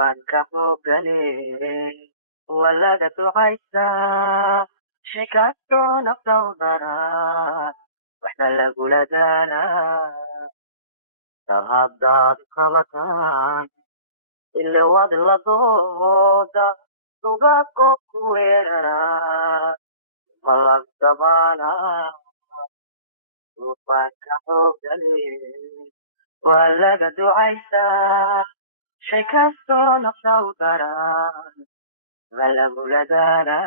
فانكحوكني ولدت عيسى شكاكو نفسودنا واحنا لقولدانا تغضى قمتان اللي واد لطودا تغاكو كويرنا ملك دبانا فانكحوكني ولدت عيسى شكاكو نفسودنا غلبنا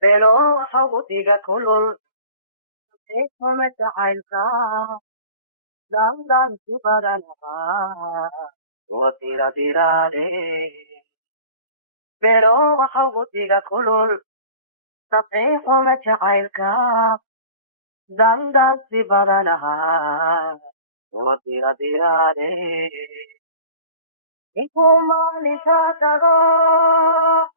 pero hawtiga kulul mata ailka dan dan sibarana wa tira tira de pero hawtiga kulul mata ailka dan dan sibarana wa tira tira de Ikumani satago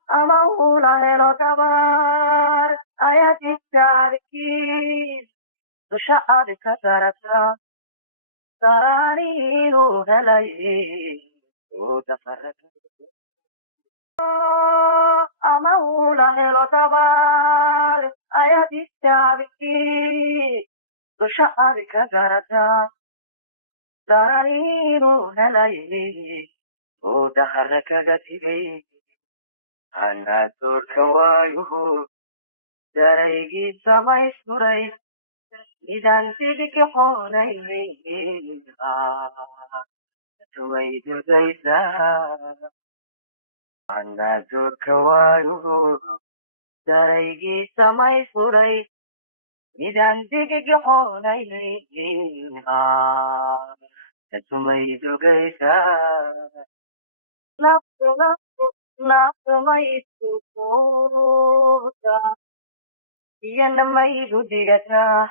amaula helo tabar ayati tariki tushari kasarata sarani helai utafarata amaula helo tabar ayati tariki tushari kasarata sarani helai وتحرك جسدي أنا ترك وايو دريجي سماي سوري إذا نسيبك حوني تويد زيزا أنا ترك وايو دريجي سماي سوري إذا نسيبك حوني تويد زيزا nafsu maitu kota yanda mai gudigata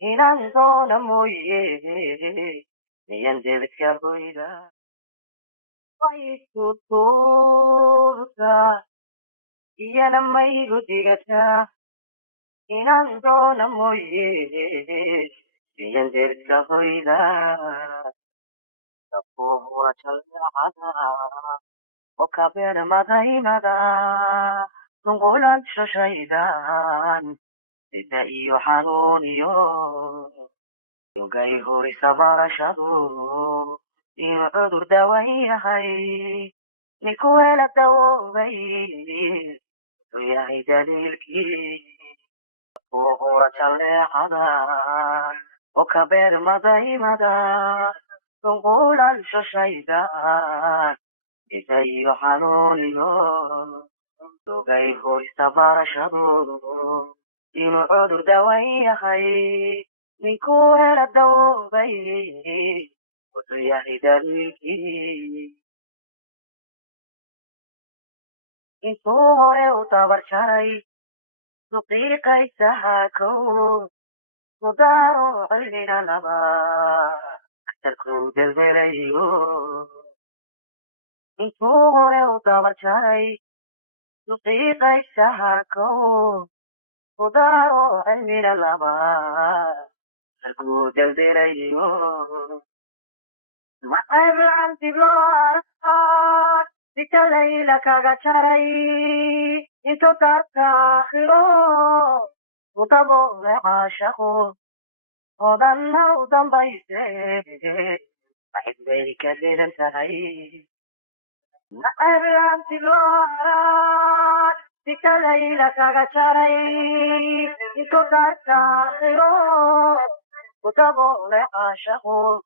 inan zona moye yanda vitya boida maitu kota yanda mai gudigata inan zona moye yanda vitya boida tapo achalada وكبر مدينة نقول شيئا إذا حنونيو يغير سبار شدو يعذر دوي هاي نكويل دوي ويعيد للكي وغورة شلحنا وكبر مدينة نقول شيئا إذا حنونيو يغير سبار شدو يعذر دوي هاي نكويل دوي ويعيد للكي Intore utabarchay, nukiri kay sahako, mudaro alina naba, katarku delverayo. Intore utabarchay, nukiri kay sahako, mudaro alina naba, katarku delverayo. Maayran tiblar, Dicalei la cagacharai, into tartahiro, utabo le ashaho, odanna udam baise, baise kaderen sarai. Na erran silora, dicalei la cagacharai, into tartahiro, utabo le ashaho,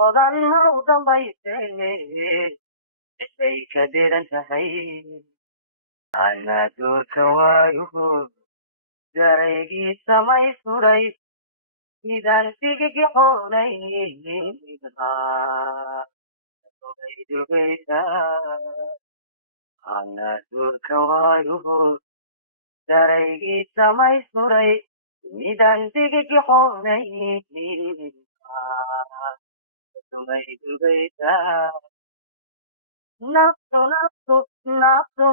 odanna udam baise. Say kadiran sahay ana turkawayo daregi samay suray nidan sigigi honay dubeta ana turkawayo daregi samay suray nidan sigigi honay dubeta nafsu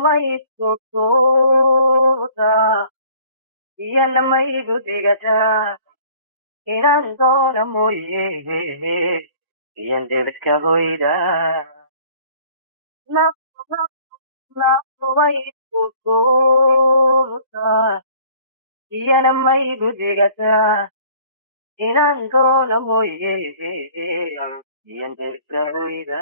maitu kota yanda mai gudigata inan zona moye yanda vitka boida naftu way iskuduubtaa iyana maygu digataa inaan doono mooye iyan dirta weyda